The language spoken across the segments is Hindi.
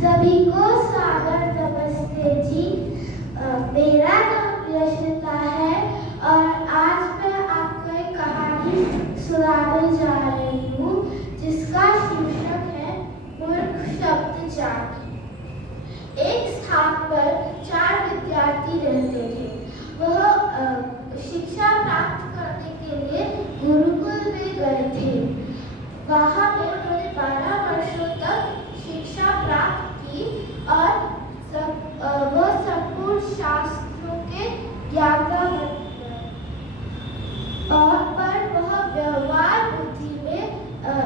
सभी को स्वागत नमस्ते जी। मेरा नाम यशिता है और आज मैं आपको एक कहानी सुनाने जा रही हूँ जिसका शीर्षक है मूर्ख शब्द जाति। एक स्थान पर 4 विद्यार्थी रहते थे। वह शिक्षा प्राप्त करने के लिए गुरुकुल में गए थे। वहाँ पे उन्होंने 12 वर्षों तक शिक्षा प्राप्त की और वह संपूर्ण शास्त्रों के ज्ञाता बन गए। और पर वह व्यवहार बुद्धि में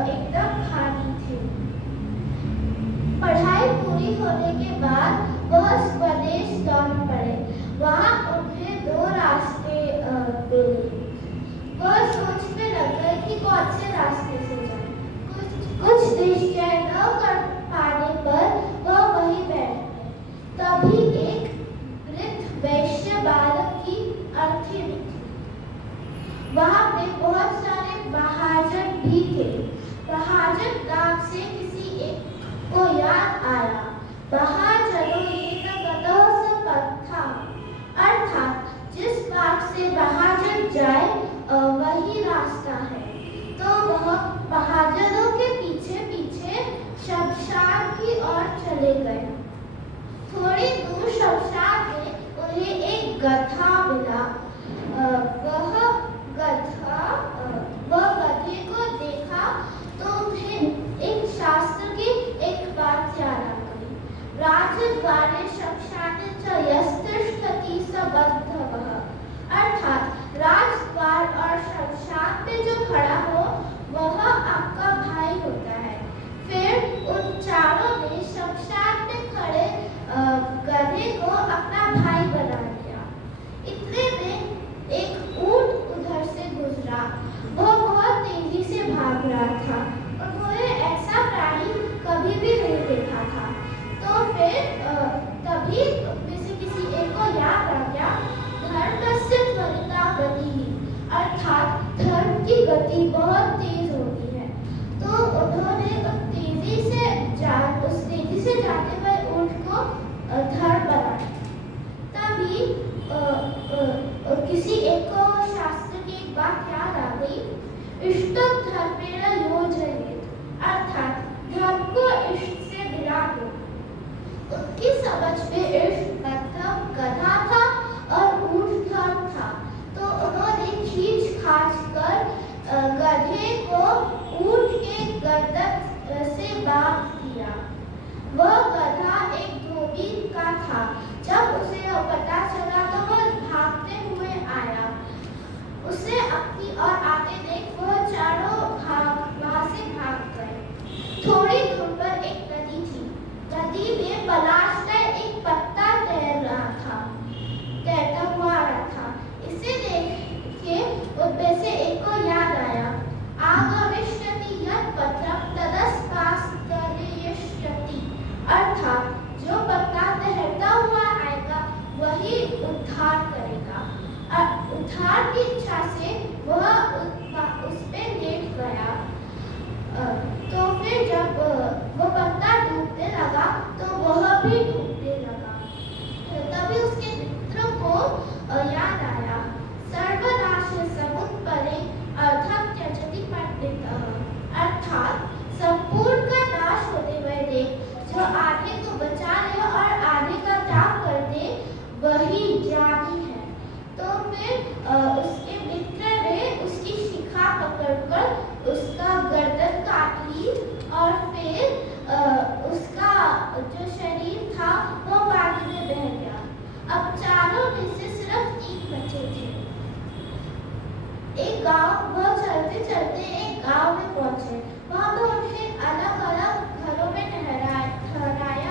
एकदम खाली थे। पढ़ाई पूरी होने के बाद वह स्वदेश लौट पड़े। वहाँ उन्हें 2 रास्ते मिले। वह सोचने लग गए कि कौन से रास्ते से जाएं। कुछ निश्चय न कर पाने पर वह वहीं बैठ गए। तभी एक वृद्ध वैश्य बालक की अर्थी दिखी। वहाँ पे बहुत सारे महाजन भी थे। महाजन नाम से किसी एक को याद आया। महाजनों ये न गतः संपत्था, अर्थात जिस मार्ग से महाजन जाए वही रास्ता है। तो वह महाजनों के पीछे पीछे शमशान की ओर चले गए। थोड़ी दूर शमशान में उन्हें एक गधा मिला। वह गधे को देखा तो उन्हें एक शास्त्र की एक बात याद आ गई। राजद्वारे शमशाने च यस्तिष्ठति स बद्धः, अर्थात राजद्वार और शमशान में जो खड़ा हो वह आपका भाई होता है। फिर उन चारों ने शमशान में खड़े गधे को अपना भाई बना लिया। इतने में एक ऊंट उधर से गुजरा। वह बहुत तेजी से भाग रहा था। उन्होंने ऐसा प्राणी कभी भी नहीं देखा था। तो फिर तभी में से किसी एक को याद आ गया, धर्मस्य त्वरिता गतिः, अर्थात धर्म की गति बहुत तेज होती है। तो उन्होंने उस तेजी से जाते हुए ऊंट को धर्म बना दिया। तभी किसी एक को शास्त्र की एक बात याद आ गई, इष्टं धर्मेण योजयेत्, अर्थात धर्म को इष्ट से मिला दो। उनकी समझ में इष्ट मतलब गधा था और ऊंट धर्म था। तो उन्होंने खींच खाच कर गधे को ऊंट के गर्दन से बांध दिया। वह गधा एक धोबी का था। जब उसे पता चला तो वह भागते हुए आया। उसे अपनी ओर आते देख वह चारों वहां से भाग गए। थोड़ी दूर पर एक नदी थी। नदी में पलाश का एक पत्ता तैरता हुआ आ रहा था। इसे देख के उनमें से एक को याद आया, आगमिष्यति यत् पत्रं तदस्मात्तर्यष्यति, अर्थात जो पत्ता तैरता हुआ आएगा वही उद्धार करेगा। उद्धार की इच्छा से वह उस पे लेट गया। तो फिर जब वो पत्ता डूबने लगा तो वह भी डूबने लगा। तभी उसके मित्रों को याद आया, सर्वनाशे समुत्पन्ने अर्थं त्यजति पंडितः, अर्थात संपूर्ण का नाश होते हुए देख जो आधे को बचा ले और आधे का त्याग कर दे वही ज्ञानी है। तो फिर उसके मित्र ने उसकी शिखा पकड़कर उसका गर्दन काट ली और फिर उसका जो शरीर था वो पानी में बह गया। अब चारों में से सिर्फ 3 बचे थे। वह चलते चलते एक गांव में पहुंचे। वहां पर उन्हें अलग अलग घरों में ठहराया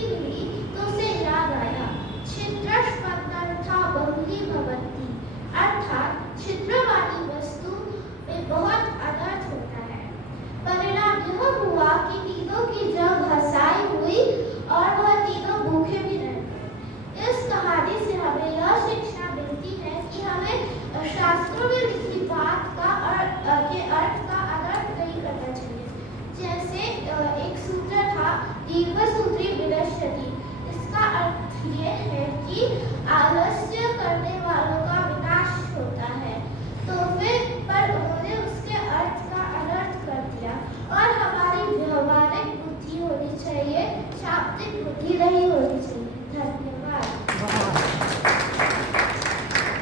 की हुई